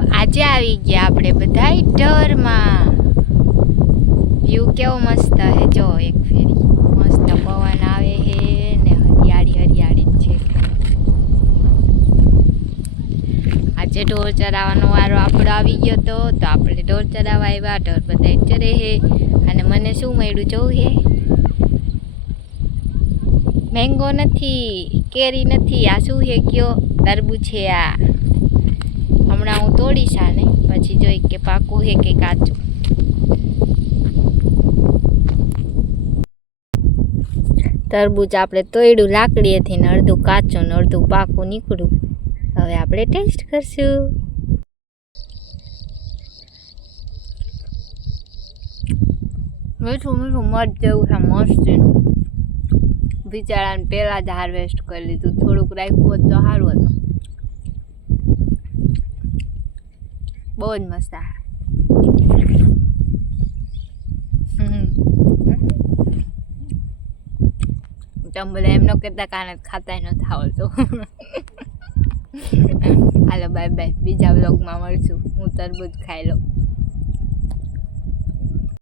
આજે આવી ગયા આપણે બધા ઢરમાં વ્યૂ કેવો મસ્ત હે, જો એક ફેરી. મસ્ત પવન આવે હે ને હરિયાળી હરિયાળી છે. આજે ઢોર ચરાવવાનો વારો આપણો આવી ગયો તો તો આપણે ઢોર ચરાવવા આવ્યા, ઢોર બધા ચરે હે. અને મને શું મળ્યું જોવું હે? મેંગો નથી, કેરી નથી. આ શું હે કયો? તરબૂચ છે આ. તોડીશ આને પછી જોઈ કે પાકું હે કે કાચું. તરબૂચ આપણે તોડ્યું લાકડીએથી ને અડધું કાચું ને અડધું પાકું નીકળ્યું. હવે આપણે ટેસ્ટ કરશું. મીઠું મીઠું મધ જેવું છે, મસ્તીનું. બિચારાને પહેલાં જ હાર્વેસ્ટ કરી લીધું. થોડુંક રાખ્યું હોત તો સારું હતું. બહુ જ મસ્ત આ. તમે બધા એમનો ન કહેતા કાને ખાતા નથી આવડતું હાલો બાય બાય બીજા વ્લોગમાં મળશું હું તરબૂજ ખાઈ લઉં